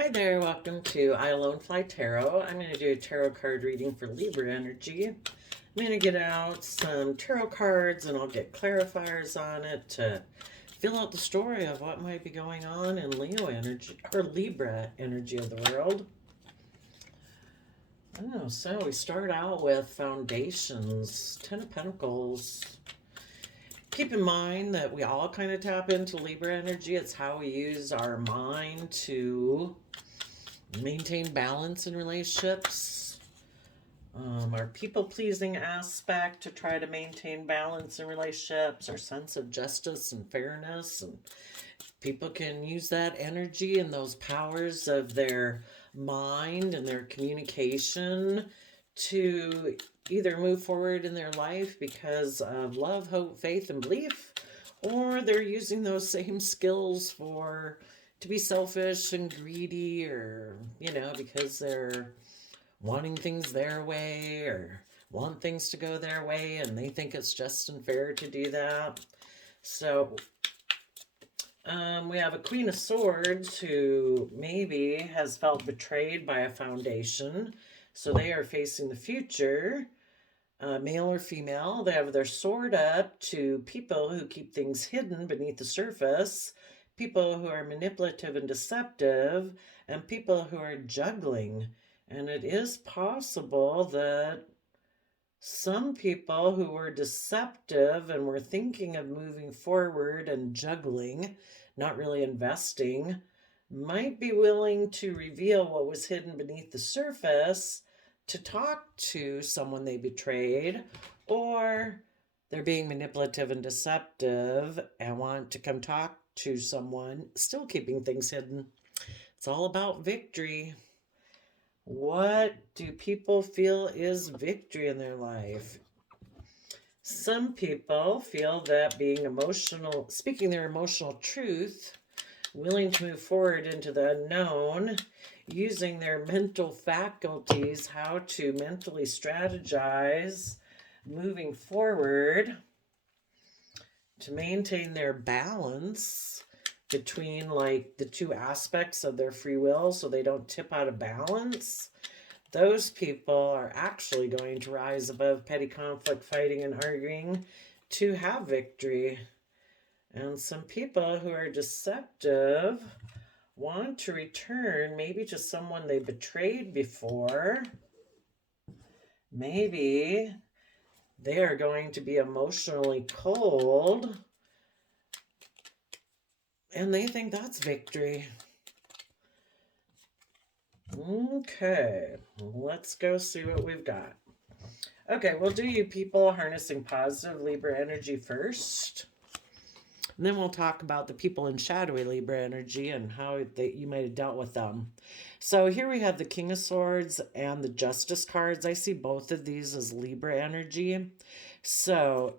Hi there, welcome to I Alone Fly Tarot. I'm going to do a tarot card reading for Libra energy. I'm going to get out some tarot cards and I'll get clarifiers on it to fill out the story of what might be going on in Leo energy or Libra energy of the world. Oh, so we start out with foundations, Ten of Pentacles. Keep in mind that we all kind of tap into Libra energy. It's how we use our mind to maintain balance in relationships. Our people-pleasing aspect to try to maintain balance in relationships, our sense of justice and fairness, and people can use that energy and those powers of their mind and their communication to either move forward in their life because of love, hope, faith, and belief, or they're using those same skills to be selfish and greedy, or because they're wanting things their way or want things to go their way and they think it's just and fair to do that. So we have a Queen of Swords who maybe has felt betrayed by a foundation, so they are facing the future. Male or female, they have their sword up to people who keep things hidden beneath the surface, people who are manipulative and deceptive, and people who are juggling. And it is possible that some people who were deceptive and were thinking of moving forward and juggling, not really investing, might be willing to reveal what was hidden beneath the surface to talk to someone they betrayed, or they're being manipulative and deceptive and want to come talk to someone still keeping things hidden. It's all about victory. What do people feel is victory in their life? Some people feel that being emotional, speaking their emotional truth, willing to move forward into the unknown, using their mental faculties, how to mentally strategize, moving forward to maintain their balance between like the two aspects of their free will so they don't tip out of balance. Those people are actually going to rise above petty conflict, fighting, and arguing to have victory. And some people who are deceptive want to return maybe to someone they betrayed before. Maybe they are going to be emotionally cold and they think that's victory. Okay, let's go see what we've got. Okay, we'll do you people harnessing positive Libra energy first. And then we'll talk about the people in shadowy Libra energy and how you might have dealt with them. So here we have the King of Swords and the Justice cards. I see both of these as Libra energy. So,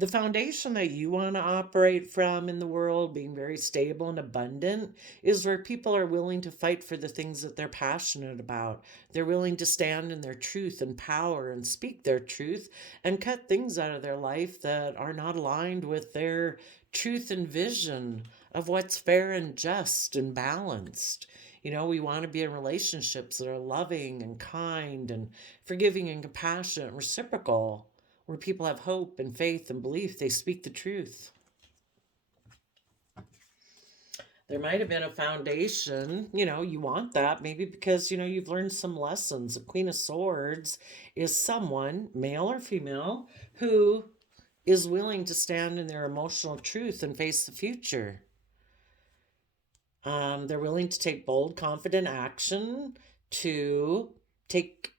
the foundation that you want to operate from in the world, being very stable and abundant, is where people are willing to fight for the things that they're passionate about. They're willing to stand in their truth and power and speak their truth and cut things out of their life that are not aligned with their truth and vision of what's fair and just and balanced. We want to be in relationships that are loving and kind and forgiving and compassionate and reciprocal, where people have hope and faith and belief, they speak the truth. There might have been a foundation, you want that, maybe because, you've learned some lessons. The Queen of Swords is someone, male or female, who is willing to stand in their emotional truth and face the future. They're willing to take bold, confident action, to take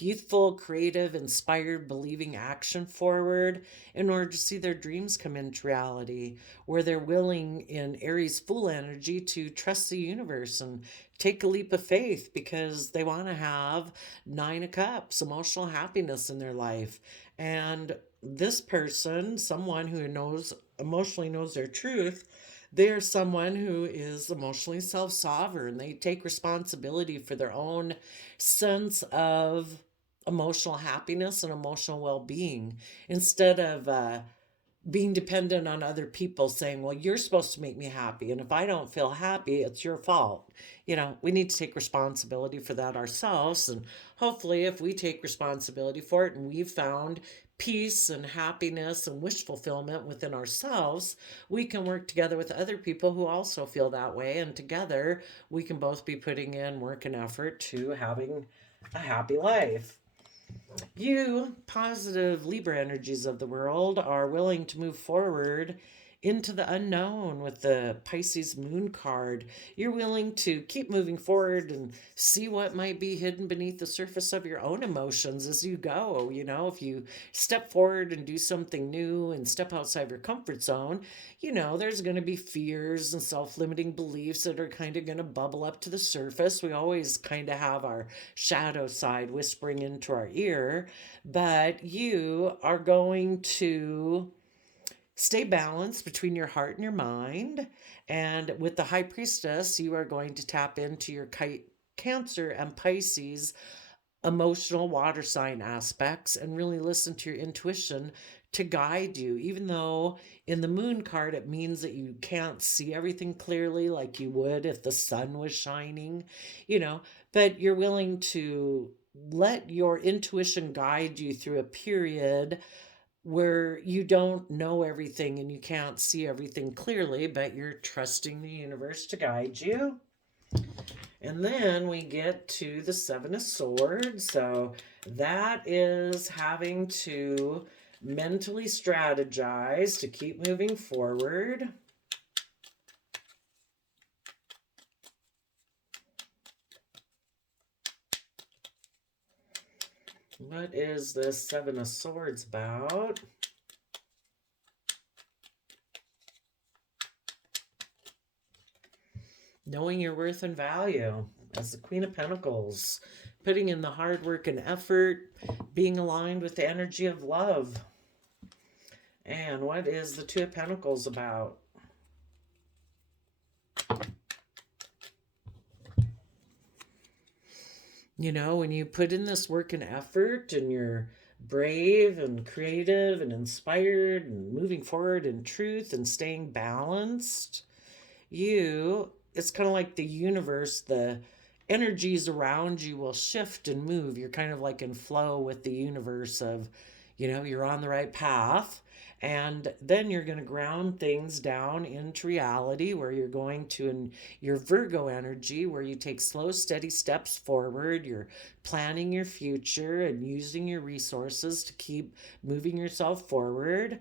youthful, creative, inspired, believing action forward in order to see their dreams come into reality, where they're willing in Aries Fool energy to trust the universe and take a leap of faith because they want to have Nine of Cups, emotional happiness in their life. And this person, someone who emotionally knows their truth, they are someone who is emotionally self-sovereign. They take responsibility for their own sense of emotional happiness and emotional well-being instead of being dependent on other people saying, well, you're supposed to make me happy. And if I don't feel happy, it's your fault. We need to take responsibility for that ourselves. And hopefully, if we take responsibility for it and we've found peace and happiness and wish fulfillment within ourselves, we can work together with other people who also feel that way. And together, we can both be putting in work and effort to having a happy life. You, positive Libra energies of the world, are willing to move forward into the unknown with the Pisces moon card. You're willing to keep moving forward and see what might be hidden beneath the surface of your own emotions as you go. If you step forward and do something new and step outside your comfort zone, there's going to be fears and self-limiting beliefs that are kind of going to bubble up to the surface. We always kind of have our shadow side whispering into our ear, but you are going to stay balanced between your heart and your mind. And with the High Priestess, you are going to tap into your Cancer and Pisces emotional water sign aspects and really listen to your intuition to guide you. Even though in the moon card, it means that you can't see everything clearly like you would if the sun was shining, but you're willing to let your intuition guide you through a period where you don't know everything and you can't see everything clearly, but you're trusting the universe to guide you. And then we get to the Seven of Swords. So that is having to mentally strategize to keep moving forward. What is this Seven of Swords about? Knowing your worth and value as the Queen of Pentacles, putting in the hard work and effort, being aligned with the energy of love. And what is the Two of Pentacles about? When you put in this work and effort and you're brave and creative and inspired and moving forward in truth and staying balanced, it's kind of like the universe, the energies around you will shift and move. You're kind of like in flow with the universe of, you're on the right path. And then you're going to ground things down into reality where you're going to, in your Virgo energy, where you take slow, steady steps forward. You're planning your future and using your resources to keep moving yourself forward,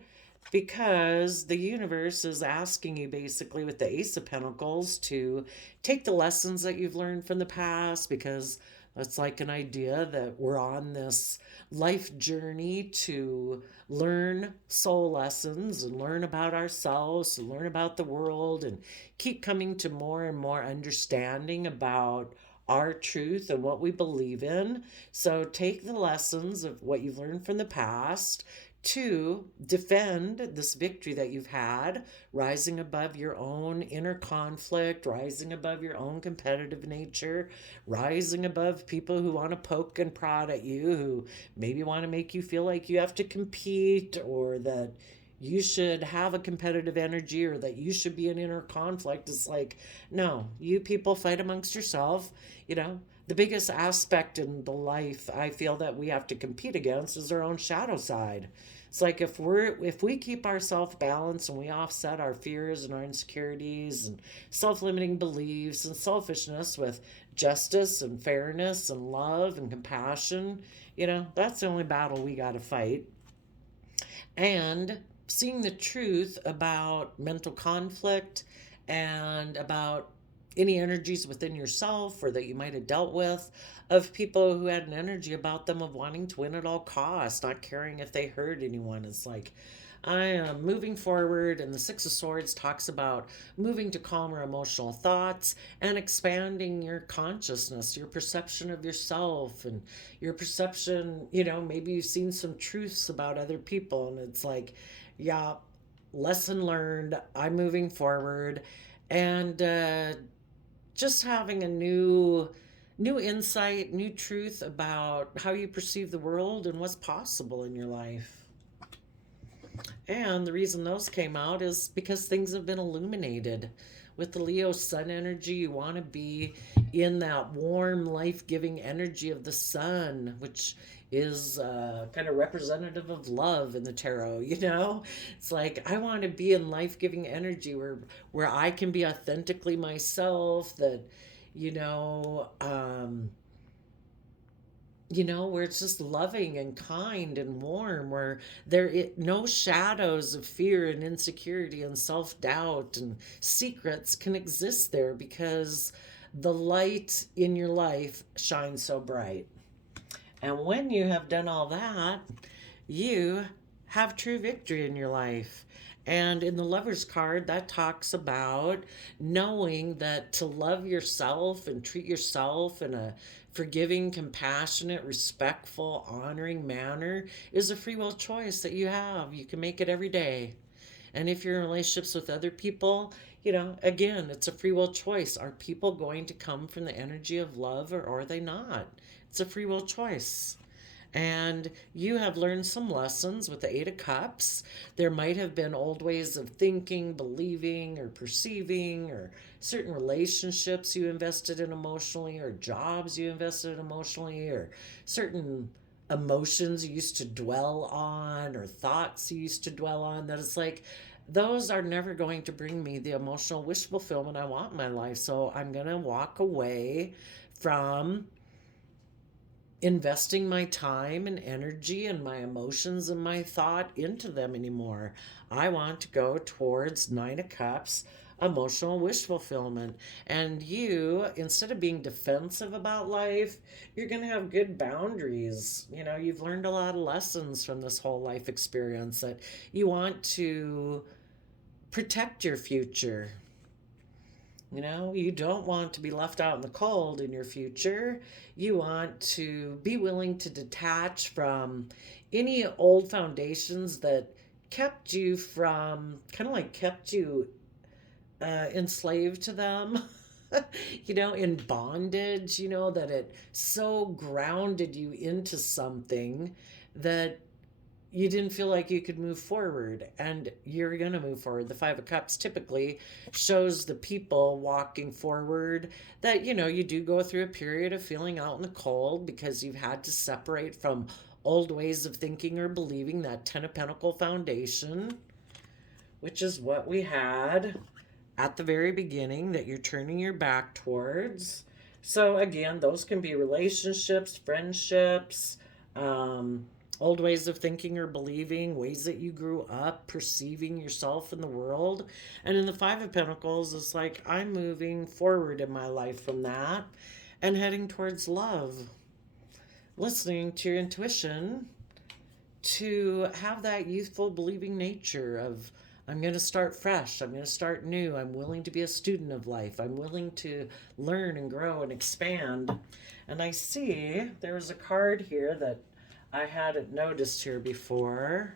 because the universe is asking you basically with the Ace of Pentacles to take the lessons that you've learned from the past, because it's like an idea that we're on this life journey to learn soul lessons and learn about ourselves and learn about the world and keep coming to more and more understanding about our truth and what we believe in. So take the lessons of what you've learned from the past to defend this victory that you've had, rising above your own inner conflict, rising above your own competitive nature, rising above people who want to poke and prod at you, who maybe want to make you feel like you have to compete, or that you should have a competitive energy, or that you should be in inner conflict. It's like, no, you people fight amongst yourself. The biggest aspect in the life I feel that we have to compete against is our own shadow side. It's like if we keep ourselves balanced and we offset our fears and our insecurities and self-limiting beliefs and selfishness with justice and fairness and love and compassion, that's the only battle we got to fight. And seeing the truth about mental conflict and about any energies within yourself or that you might have dealt with, of people who had an energy about them of wanting to win at all costs, not caring if they hurt anyone. It's like, I am moving forward, and the Six of Swords talks about moving to calmer emotional thoughts and expanding your consciousness, your perception of yourself, and your perception, maybe you've seen some truths about other people, and it's like, yeah, lesson learned, I'm moving forward, and just having a new insight, new truth about how you perceive the world and what's possible in your life. And the reason those came out is because things have been illuminated. With the Leo sun energy, you want to be in that warm, life giving energy of the sun, which is kind of representative of love in the tarot. It's like I want to be in life giving energy where I can be authentically myself, that, you know, um, where it's just loving and kind and warm, where no shadows of fear and insecurity and self-doubt and secrets can exist there, because the light in your life shines so bright. And when you have done all that, you have true victory in your life. And in the Lover's card, that talks about knowing that to love yourself and treat yourself in a forgiving, compassionate, respectful, honoring manner is a free will choice that you have. You can make it every day. And if you're in relationships with other people, again, it's a free will choice. Are people going to come from the energy of love, or are they not? It's a free will choice. And you have learned some lessons with the Eight of Cups. There might have been old ways of thinking, believing, or perceiving, or certain relationships you invested in emotionally, or jobs you invested in emotionally, or certain emotions you used to dwell on, or thoughts you used to dwell on, that it's like, those are never going to bring me the emotional wish fulfillment I want in my life. So I'm going to walk away from investing my time and energy and my emotions and my thought into them anymore. I want to go towards Nine of Cups, emotional wish fulfillment. And you, instead of being defensive about life, you're going to have good boundaries. You've learned a lot of lessons from this whole life experience, that you want to protect your future. You don't want to be left out in the cold in your future. You want to be willing to detach from any old foundations that kept you enslaved to them, in bondage, that it so grounded you into something that you didn't feel like you could move forward. And you're going to move forward. The Five of Cups typically shows the people walking forward that, you do go through a period of feeling out in the cold because you've had to separate from old ways of thinking or believing, that Ten of Pentacle foundation, which is what we had at the very beginning, that you're turning your back towards. So again, those can be relationships, friendships, old ways of thinking or believing, ways that you grew up perceiving yourself in the world. And in the Five of Pentacles, it's like, I'm moving forward in my life from that and heading towards love. Listening to your intuition to have that youthful believing nature of, I'm going to start fresh. I'm going to start new. I'm willing to be a student of life. I'm willing to learn and grow and expand. And I see there's a card here that I hadn't noticed here before.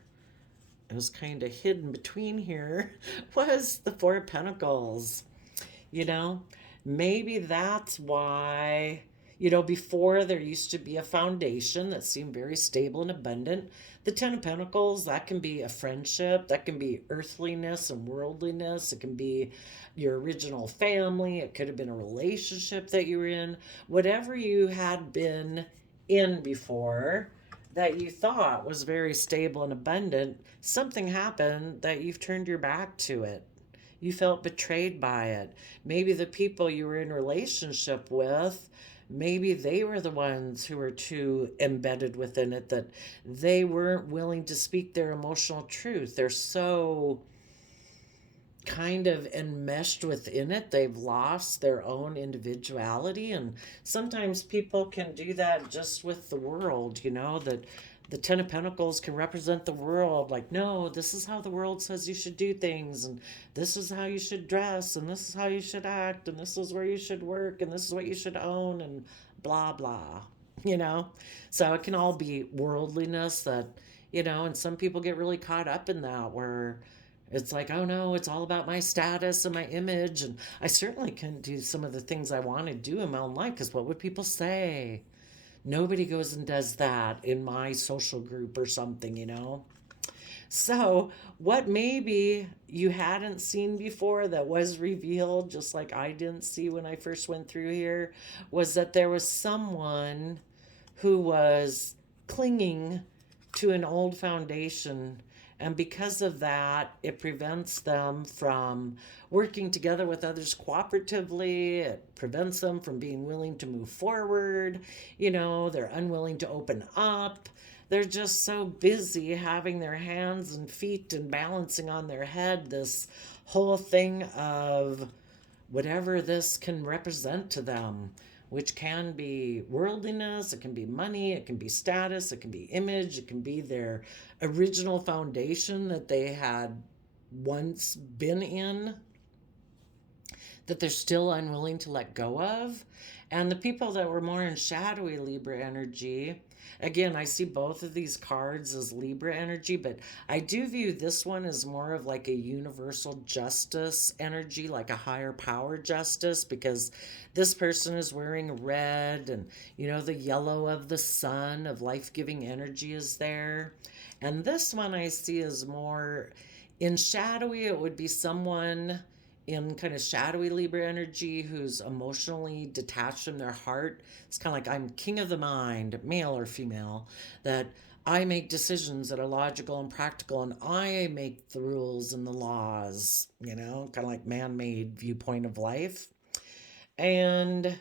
It was kind of hidden between here, was the Four of Pentacles. Maybe that's why, before there used to be a foundation that seemed very stable and abundant. The Ten of Pentacles, that can be a friendship, that can be earthliness and worldliness, it can be your original family, it could have been a relationship that you were in. Whatever you had been in before, that you thought was very stable and abundant, something happened that you've turned your back to it. You felt betrayed by it. Maybe the people you were in relationship with, maybe they were the ones who were too embedded within it, that they weren't willing to speak their emotional truth. They're so kind of enmeshed within it, they've lost their own individuality. And sometimes people can do that just with the world, that the Ten of Pentacles can represent the world, like, no, this is how the world says you should do things, and this is how you should dress, and this is how you should act, and this is where you should work, and this is what you should own, and blah blah. So it can all be worldliness that, and some people get really caught up in that, where it's like, oh no, it's all about my status and my image. And I certainly couldn't do some of the things I want to do in my own life, because what would people say? Nobody goes and does that in my social group or something. So, what maybe you hadn't seen before that was revealed, just like I didn't see when I first went through here, was that there was someone who was clinging to an old foundation. And because of that, it prevents them from working together with others cooperatively. It prevents them from being willing to move forward. They're unwilling to open up. They're just so busy having their hands and feet and balancing on their head this whole thing of whatever this can represent to them, which can be worldliness, it can be money, it can be status, it can be image, it can be their original foundation that they had once been in, that they're still unwilling to let go of. And the people that were more in shadowy Libra energy, again, I see both of these cards as Libra energy, but I do view this one as more of like a universal justice energy, like a higher power justice, because this person is wearing red and, the yellow of the sun of life giving energy is there. And this one I see as more in shadowy, it would be someone in kind of shadowy Libra energy who's emotionally detached from their heart. It's kind of like I'm king of the mind, male or female, that I make decisions that are logical and practical, and I make the rules and the laws, kind of like man made viewpoint of life. And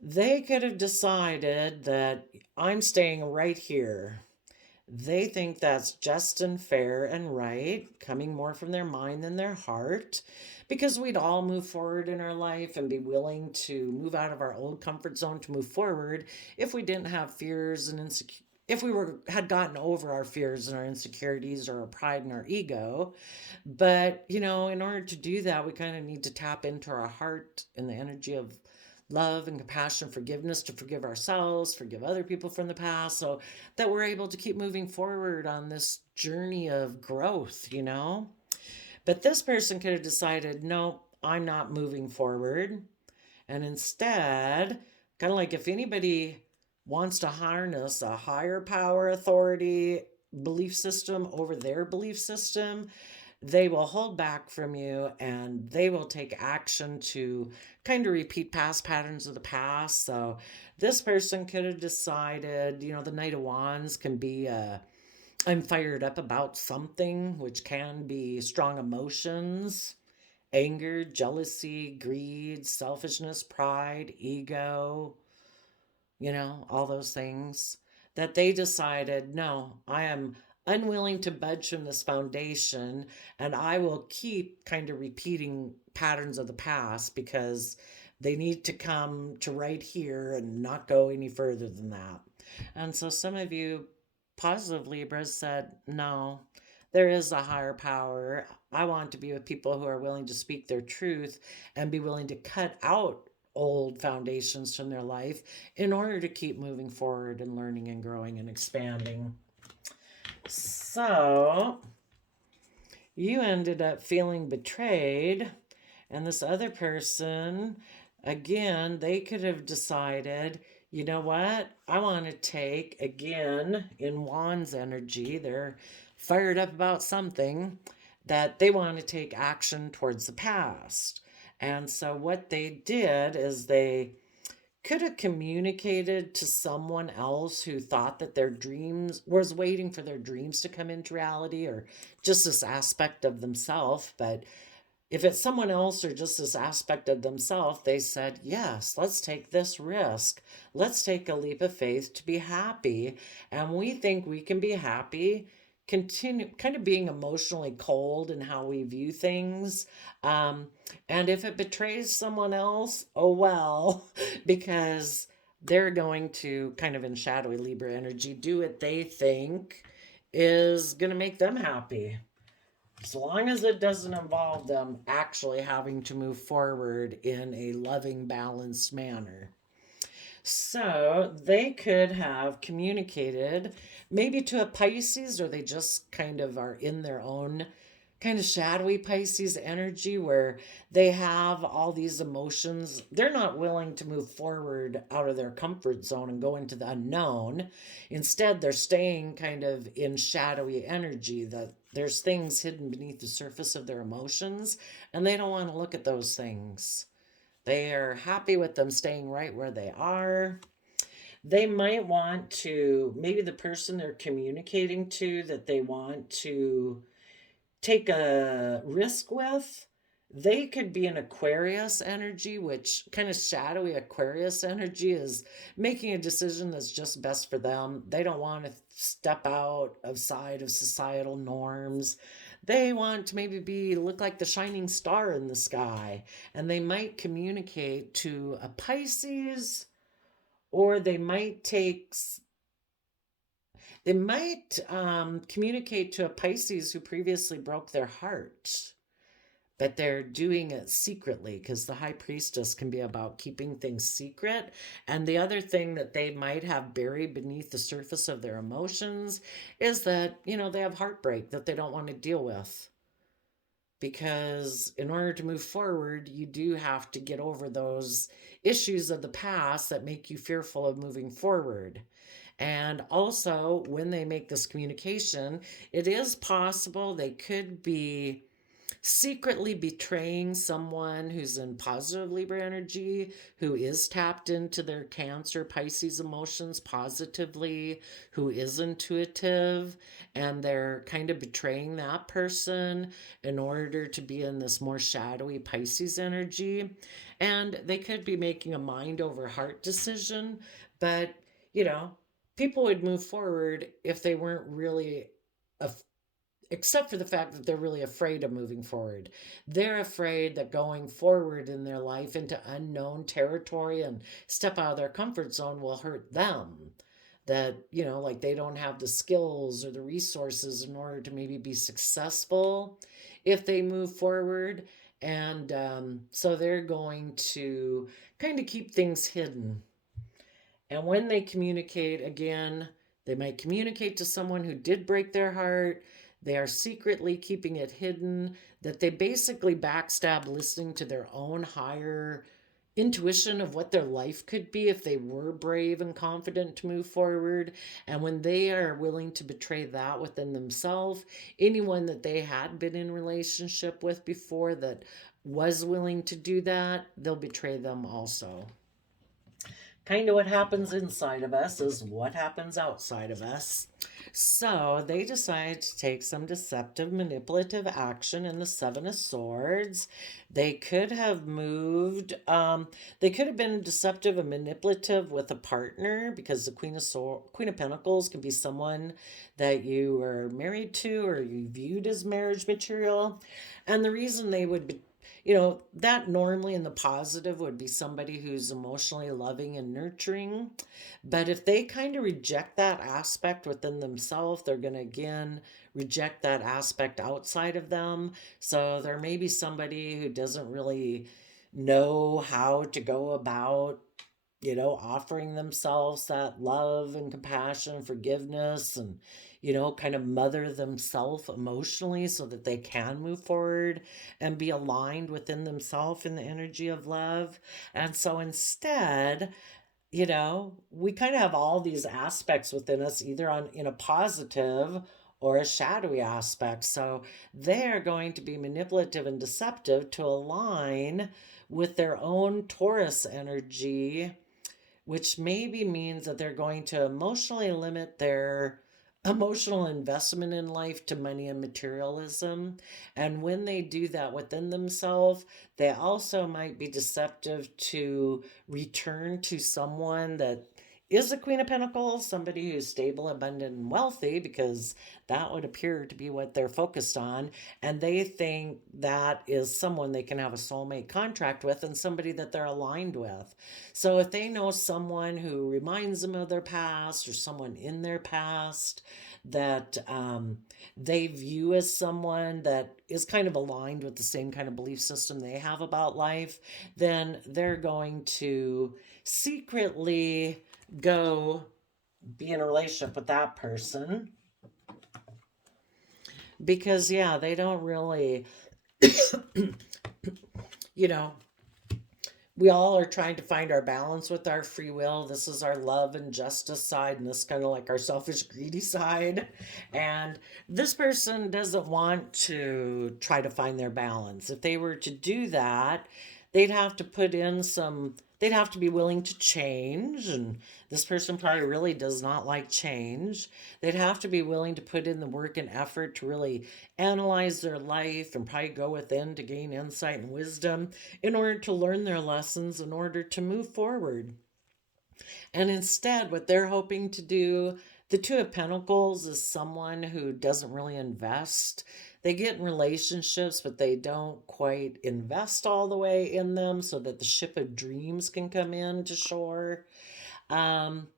they could have decided that I'm staying right here. They think that's just and fair and right, coming more from their mind than their heart, because we'd all move forward in our life and be willing to move out of our old comfort zone to move forward if we didn't have fears and if we had gotten over our fears and our insecurities or our pride and our ego. But in order to do that, we kind of need to tap into our heart and the energy of love and compassion, forgiveness, to forgive ourselves, forgive other people from the past, so that we're able to keep moving forward on this journey of growth. But this person could have decided, no, I'm not moving forward. And instead, kind of like if anybody wants to harness a higher power authority belief system over their belief system, they will hold back from you and they will take action to kind of repeat past patterns of the past. So this person could have decided, the Knight of Wands can be I'm fired up about something, which can be strong emotions, anger, jealousy, greed, selfishness, pride, ego, all those things, that they decided, no, I am unwilling to budge from this foundation, and I will keep kind of repeating patterns of the past because they need to come to right here and not go any further than that. And so some of you positive Libras said, no, there is a higher power. I want to be with people who are willing to speak their truth and be willing to cut out old foundations from their life in order to keep moving forward and learning and growing and expanding. So you ended up feeling betrayed, and this other person, again, they could have decided, you know what? I want to take, again, in Wands energy, they're fired up about something, that they want to take action towards the past. And so what they did is they could have communicated to someone else who thought that their dreams was waiting for their dreams to come into reality, or just this aspect of themselves. But if it's someone else or just this aspect of themselves, they said, yes, let's take this risk. Let's take a leap of faith to be happy. And we think we can be happy, continue kind of being emotionally cold in how we view things. And if it betrays someone else, oh well, because they're going to kind of in shadowy Libra energy do what they think is going to make them happy, as long as it doesn't involve them actually having to move forward in a loving, balanced manner. So they could have communicated maybe to a Pisces, or they just kind of are in their own kind of shadowy Pisces energy where they have all these emotions. They're not willing to move forward out of their comfort zone and go into the unknown. Instead, they're staying kind of in shadowy energy, that there's things hidden beneath the surface of their emotions, and they don't want to look at those things. They are happy with them staying right where they are. They might want to, maybe the person they're communicating to that they want to take a risk with, they could be an Aquarius energy, which kind of shadowy Aquarius energy is making a decision that's just best for them. They don't want to step outside of societal norms. They want to maybe look like the shining star in the sky, and they might communicate to a Pisces, or they might communicate to a Pisces who previously broke their heart, but they're doing it secretly because the high priestess can be about keeping things secret. And the other thing that they might have buried beneath the surface of their emotions is that, they have heartbreak that they don't want to deal with. Because in order to move forward, you do have to get over those issues of the past that make you fearful of moving forward. And also, when they make this communication, it is possible they could be secretly betraying someone who's in positive Libra energy, who is tapped into their Cancer, Pisces emotions positively, who is intuitive, and they're kind of betraying that person in order to be in this more shadowy Pisces energy. And they could be making a mind over heart decision, but, you know, people would move forward if they weren't really except for the fact that they're really afraid of moving forward. They're afraid that going forward in their life into unknown territory and step out of their comfort zone will hurt them. That, like they don't have the skills or the resources in order to maybe be successful if they move forward. And so they're going to kind of keep things hidden. And when they communicate, again, they might communicate to someone who did break their heart. They are secretly keeping it hidden, that they basically backstab listening to their own higher intuition of what their life could be if they were brave and confident to move forward. And when they are willing to betray that within themselves, anyone that they had been in relationship with before that was willing to do that, they'll betray them also. Kind of what happens inside of us is what happens outside of us. So they decide to take some deceptive, manipulative action in the Seven of Swords. They could have they could have been deceptive and manipulative with a partner, because the Queen of Pentacles can be someone that you are married to or you viewed as marriage material. And the reason they would be, that normally in the positive would be somebody who's emotionally loving and nurturing. But if they kind of reject that aspect within themselves, they're going to again reject that aspect outside of them. So there may be somebody who doesn't really know how to go about offering themselves that love and compassion, forgiveness, and, kind of mother themselves emotionally so that they can move forward and be aligned within themselves in the energy of love. And so instead, we kind of have all these aspects within us, either in a positive or a shadowy aspect. So they're going to be manipulative and deceptive to align with their own Taurus energy, which maybe means that they're going to emotionally limit their emotional investment in life to money and materialism. And when they do that within themselves, they also might be deceptive to return to someone that is a Queen of Pentacles, somebody who's stable, abundant, and wealthy, because that would appear to be what they're focused on. And they think that is someone they can have a soulmate contract with and somebody that they're aligned with. So if they know someone who reminds them of their past or someone in their past that they view as someone that is kind of aligned with the same kind of belief system they have about life, then they're going to secretly go be in a relationship with that person. Because, yeah, they don't really, you know, we all are trying to find our balance with our free will. This is our love and justice side, and this kind of like our selfish, greedy side. And this person doesn't want to try to find their balance. If they were to do that, they'd have to put in some, they'd have to be willing to change. And this person probably really does not like change. They'd have to be willing to put in the work and effort to really analyze their life and probably go within to gain insight and wisdom in order to learn their lessons, in order to move forward. And instead, what they're hoping to do, the Two of Pentacles is someone who doesn't really invest. They get in relationships, but they don't quite invest all the way in them so that the ship of dreams can come in to shore. Um,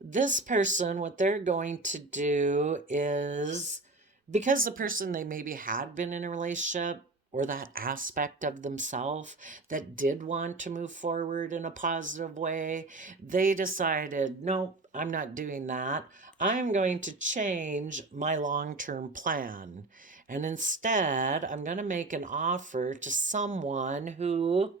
this person, what they're going to do is, because the person they maybe had been in a relationship or that aspect of themselves that did want to move forward in a positive way, they decided, nope, I'm not doing that. I'm going to change my long term plan. And instead, I'm going to make an offer to someone who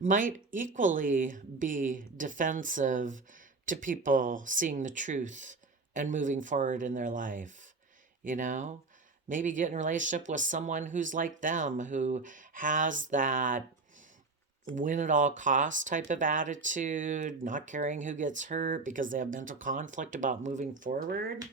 might equally be defensive to people seeing the truth and moving forward in their life. You know, maybe get in a relationship with someone who's like them, who has that win at all costs type of attitude, not caring who gets hurt because they have mental conflict about moving forward.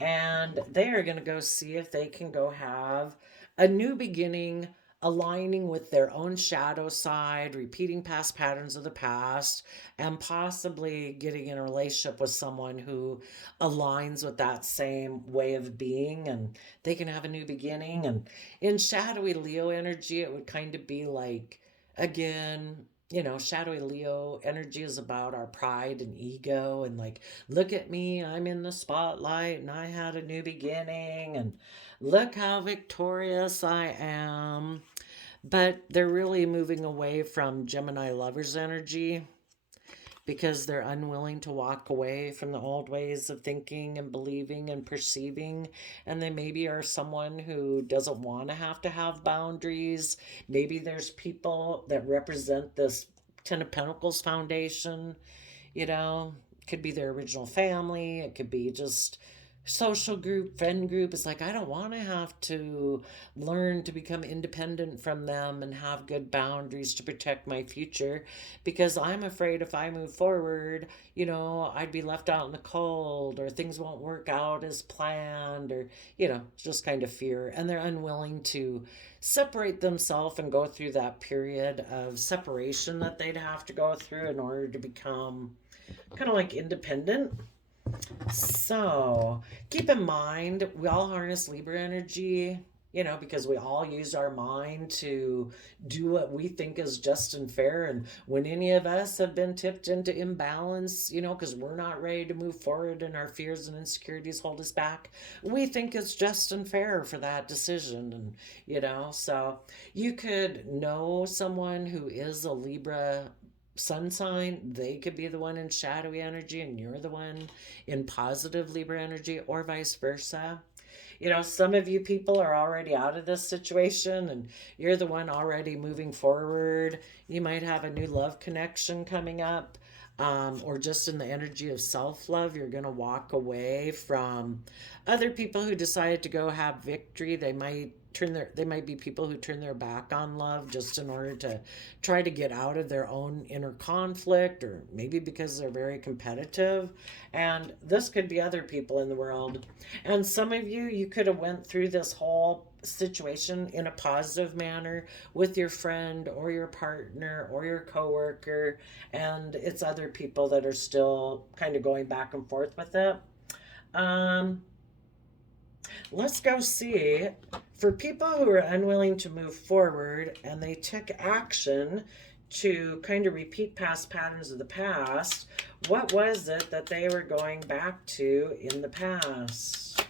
And they are going to go see if they can go have a new beginning, aligning with their own shadow side, repeating past patterns of the past, and possibly getting in a relationship with someone who aligns with that same way of being, and they can have a new beginning. And in shadowy Leo energy, it would kind of be like, again, you know, shadowy Leo energy is about our pride and ego, and like, look at me, I'm in the spotlight and I had a new beginning, and look how victorious I am. But they're really moving away from Gemini lovers energy because they're unwilling to walk away from the old ways of thinking and believing and perceiving. And they maybe are someone who doesn't want to have boundaries. Maybe there's people that represent this Ten of Pentacles foundation, you know, could be their original family, it could be just social group, friend group. It's like, I don't want to have to learn to become independent from them and have good boundaries to protect my future, because I'm afraid if I move forward, you know, I'd be left out in the cold, or things won't work out as planned, or, you know, just kind of fear. And they're unwilling to separate themselves and go through that period of separation that they'd have to go through in order to become kind of like independent. So keep in mind, we all harness Libra energy, you know, because we all use our mind to do what we think is just and fair. And when any of us have been tipped into imbalance, you know, because we're not ready to move forward and our fears and insecurities hold us back, we think it's just and fair for that decision. And, you know, so you could know someone who is a Libra sun sign, they could be the one in shadowy energy and you're the one in positive Libra energy, or vice versa. You know, some of you people are already out of this situation and you're the one already moving forward. You might have a new love connection coming up. Or just in the energy of self-love, you're going to walk away from other people who decided to go have victory. They might be people who turn their back on love just in order to try to get out of their own inner conflict, or maybe because they're very competitive. And this could be other people in the world. And some of you could have went through this whole situation in a positive manner with your friend or your partner or your coworker, and it's other people that are still kind of going back and forth with it. um let's go see, for people who are unwilling to move forward and they took action to kind of repeat past patterns of the past, what was it that they were going back to in the past?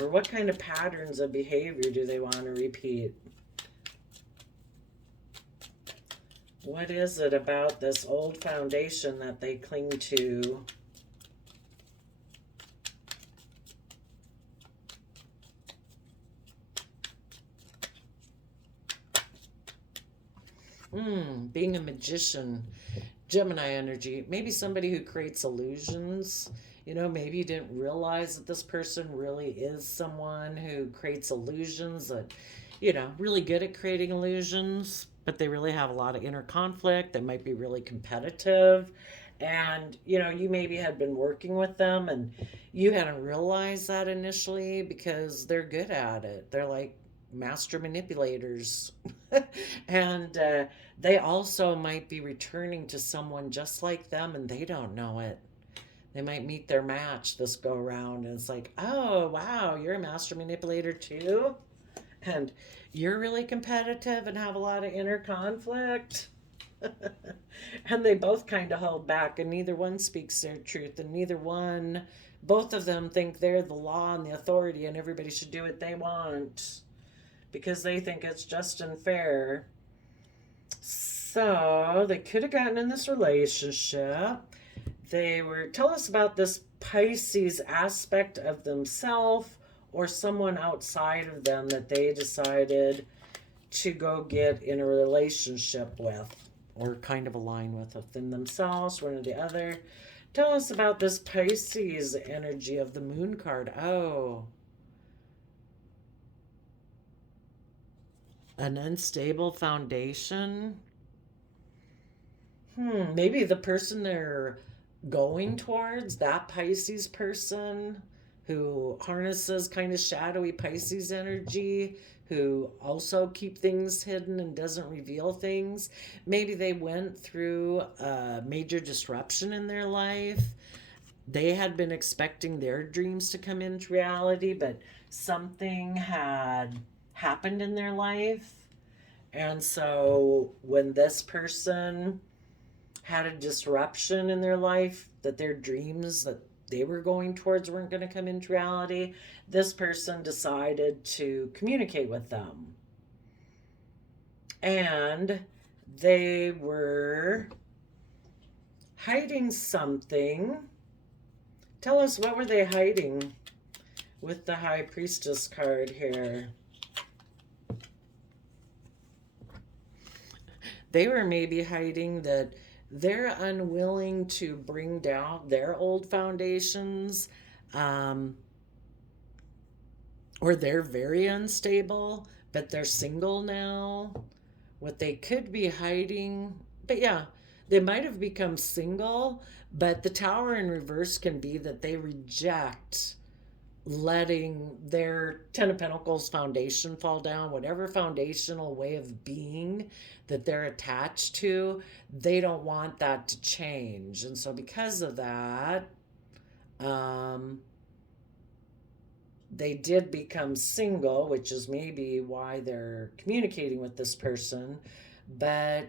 Or what kind of patterns of behavior do they want to repeat? What is it about this old foundation that they cling to? Being a magician. Gemini energy. Maybe somebody who creates illusions. Maybe you didn't realize that this person really is someone who creates illusions, that, really good at creating illusions, but they really have a lot of inner conflict. They might be really competitive. And, you maybe had been working with them and you hadn't realized that initially because they're good at it. They're like master manipulators. And they also might be returning to someone just like them and they don't know it. They might meet their match this go around and it's like, oh, wow, you're a master manipulator too? And you're really competitive and have a lot of inner conflict. And they both kind of hold back and neither one speaks their truth and both of them think they're the law and the authority and everybody should do what they want because they think it's just and fair. So they could have gotten in this relationship. Tell us about this Pisces aspect of themselves or someone outside of them that they decided to go get in a relationship with or kind of align with within themselves, one or the other. Tell us about this Pisces energy of the moon card. Oh, an unstable foundation. Maybe the person they're going towards, that Pisces person who harnesses kind of shadowy Pisces energy, who also keep things hidden and doesn't reveal things. Maybe they went through a major disruption in their life. They had been expecting their dreams to come into reality, but something had happened in their life. And so when this person had a disruption in their life, that their dreams that they were going towards weren't going to come into reality, this person decided to communicate with them. And they were hiding something. Tell us, what were they hiding with the High Priestess card here? They were maybe hiding that they're unwilling to bring down their old foundations, or they're very unstable, but they're single now. What they could be hiding, but yeah, they might have become single, but the Tower in reverse can be that they reject letting their Ten of Pentacles foundation fall down, whatever foundational way of being that they're attached to, they don't want that to change. And so because of that, they did become single, which is maybe why they're communicating with this person, but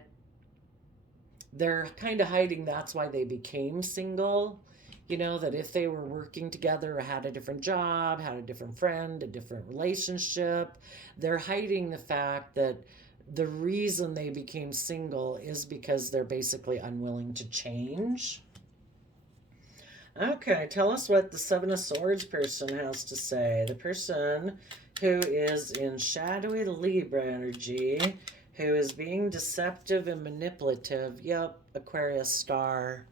they're kind of hiding that's why they became single. That if they were working together, had a different job, had a different friend, a different relationship, they're hiding the fact that the reason they became single is because they're basically unwilling to change. Okay, tell us what the Seven of Swords person has to say. The person who is in shadowy Libra energy, who is being deceptive and manipulative. Yep, Aquarius star.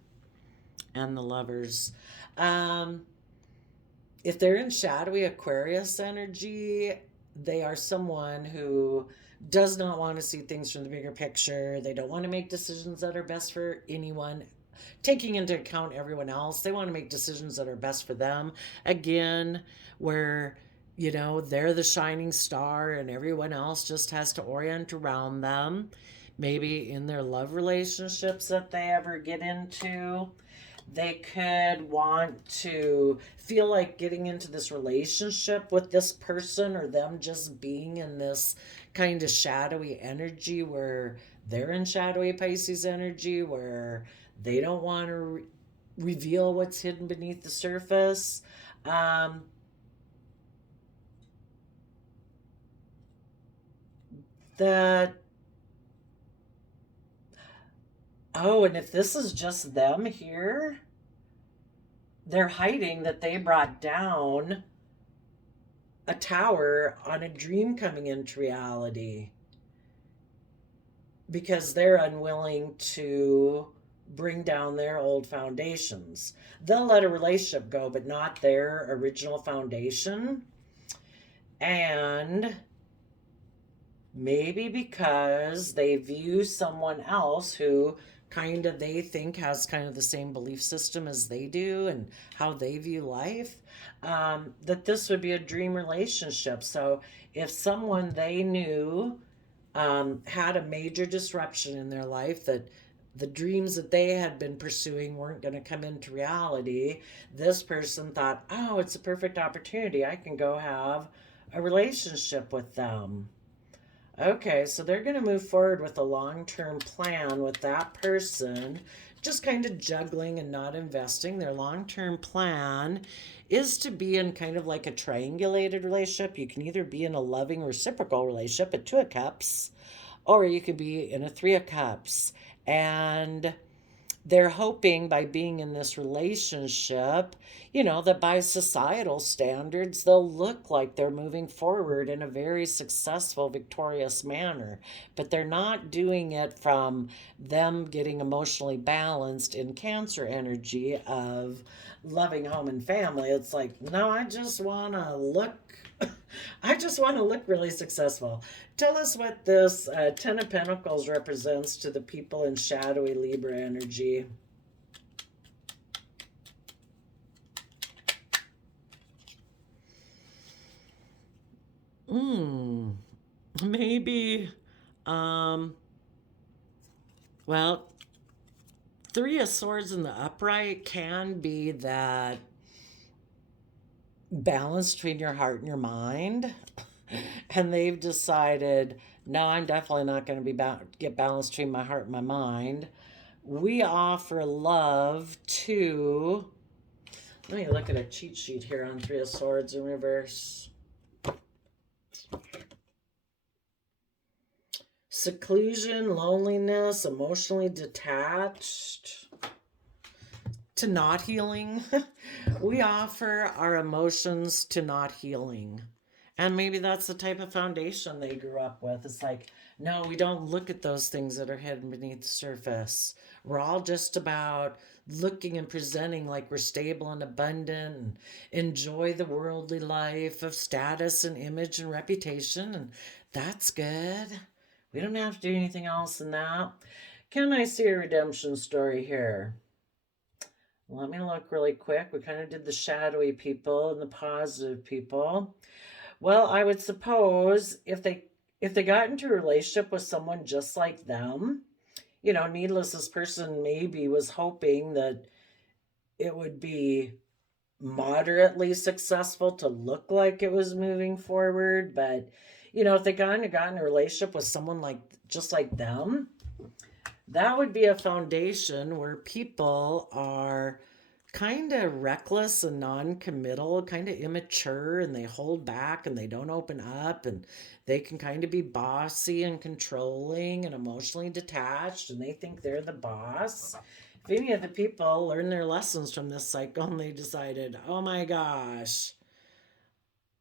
And the Lovers. If they're in shadowy Aquarius energy, they are someone who does not want to see things from the bigger picture. They don't want to make decisions that are best for anyone, taking into account everyone else. They want to make decisions that are best for them. Again, where, they're the shining star and everyone else just has to orient around them. Maybe in their love relationships that they ever get into, they could want to feel like getting into this relationship with this person, or them just being in this kind of shadowy energy where they're in shadowy Pisces energy, where they don't want to reveal what's hidden beneath the surface. And if this is just them here, they're hiding that they brought down a tower on a dream coming into reality. because they're unwilling to bring down their old foundations. They'll let a relationship go, but not their original foundation. And maybe because they view someone else who kind of they think has kind of the same belief system as they do and how they view life, that this would be a dream relationship. So if someone they knew had a major disruption in their life, that the dreams that they had been pursuing weren't going to come into reality, this person thought, oh, it's a perfect opportunity. I can go have a relationship with them. Okay, so they're going to move forward with a long-term plan with that person, just kind of juggling and not investing. Their long-term plan is to be in kind of like a triangulated relationship. You can either be in a loving reciprocal relationship, a Two of Cups, or you could be in a Three of Cups. And they're hoping by being in this relationship, that by societal standards, they'll look like they're moving forward in a very successful, victorious manner. But they're not doing it from them getting emotionally balanced in Cancer energy of loving home and family. It's like, no, I just want to look. I just want to look really successful. Tell us what this Ten of Pentacles represents to the people in shadowy Libra energy. Maybe, um, well, Three of Swords in the upright can be that balance between your heart and your mind. And they've decided, no, I'm definitely not going to get balance between my heart and my mind. We offer love to, let me look at a cheat sheet here on Three of Swords in reverse. Seclusion, loneliness, emotionally detached, to not healing. We offer our emotions to not healing. And maybe that's the type of foundation they grew up with. It's like, no, we don't look at those things that are hidden beneath the surface. We're all just about looking and presenting like we're stable and abundant and enjoy the worldly life of status and image and reputation. And that's good. We don't have to do anything else than that. Can I see a redemption story here? Let me look really quick. We kind of did the shadowy people and the positive people. Well, I would suppose if they got into a relationship with someone just like them, needless, this person maybe was hoping that it would be moderately successful to look like it was moving forward. But, if they got in a relationship with someone just like them, that would be a foundation where people are kind of reckless and non-committal, kind of immature, and they hold back and they don't open up, and they can kind of be bossy and controlling and emotionally detached, and they think they're the boss. If any of the people learn their lessons from this cycle and they decided, oh my gosh,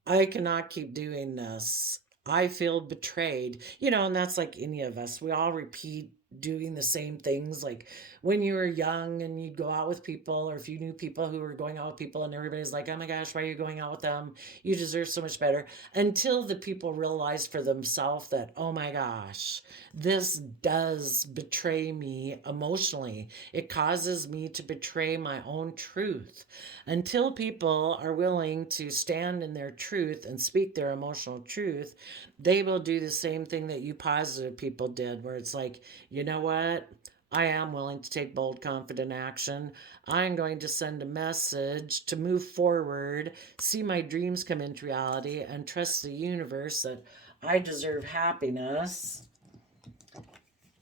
I cannot keep doing this, I feel betrayed, and that's like any of us. We all repeat doing the same things. Like when you were young and you'd go out with people, or if you knew people who were going out with people and everybody's like, oh my gosh, why are you going out with them? You deserve so much better. Until the people realized for themselves that, oh my gosh, this does betray me emotionally. It causes me to betray my own truth. Until people are willing to stand in their truth and speak their emotional truth, they will do the same thing that you positive people did, where it's like, you know what? I am willing to take bold, confident action. I'm going to send a message to move forward, see my dreams come into reality, and trust the universe that I deserve happiness.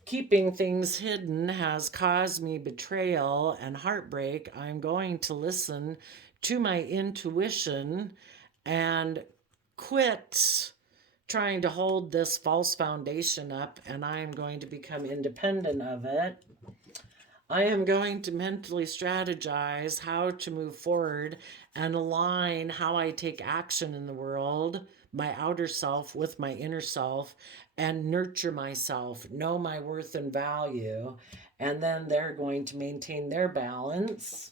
Keeping things hidden has caused me betrayal and heartbreak. I'm going to listen to my intuition and quit trying to hold this false foundation up, and I am going to become independent of it. I am going to mentally strategize how to move forward and align how I take action in the world, my outer self with my inner self, and nurture myself, know my worth and value, and then they're going to maintain their balance,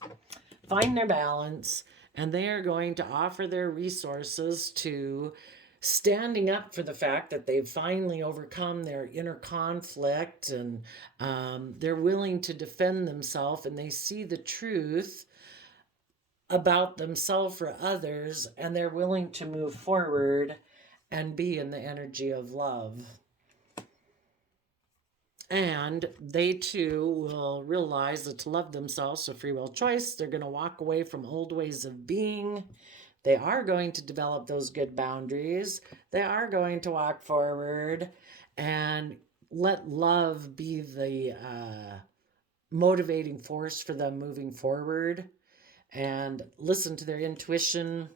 find their balance, and they are going to offer their resources to standing up for the fact that they've finally overcome their inner conflict, and they're willing to defend themselves, and they see the truth about themselves for others, and they're willing to move forward and be in the energy of love. And they too will realize that to love themselves, so free will choice, they're going to walk away from old ways of being. They are going to develop those good boundaries. They are going to walk forward and let love be the motivating force for them moving forward, and listen to their intuition,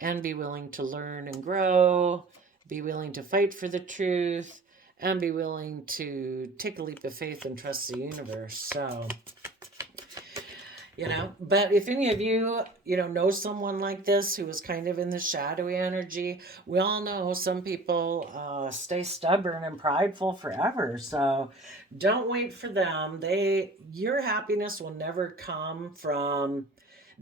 and be willing to learn and grow, be willing to fight for the truth, and be willing to take a leap of faith and trust the universe. So, but if any of you, know someone like this who is kind of in the shadowy energy, we all know some people stay stubborn and prideful forever. So don't wait for them. Your happiness will never come from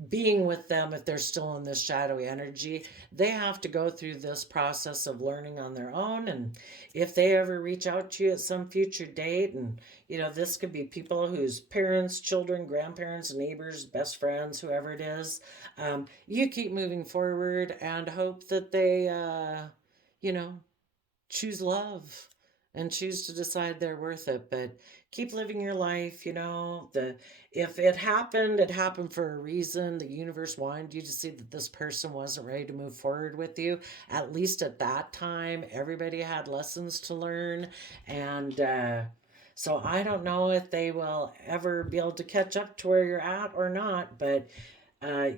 being with them if they're still in this shadowy energy. They have to go through this process of learning on their own. And if they ever reach out to you at some future date, and this could be people whose parents, children, grandparents, neighbors, best friends, whoever it is, you keep moving forward and hope that they choose love and choose to decide they're worth it. But keep living your life. If it happened for a reason. The universe wanted you to see that this person wasn't ready to move forward with you. At least at that time, everybody had lessons to learn. And so I don't know if they will ever be able to catch up to where you're at or not, but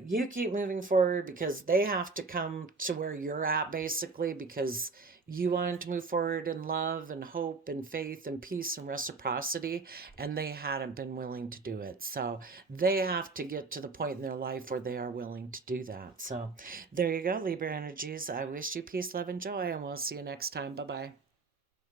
you keep moving forward, because they have to come to where you're at, basically, because you wanted to move forward in love and hope and faith and peace and reciprocity, and they hadn't been willing to do it. So they have to get to the point in their life where they are willing to do that. So there you go, Libra energies. I wish you peace, love, and joy, and we'll see you next time. Bye-bye.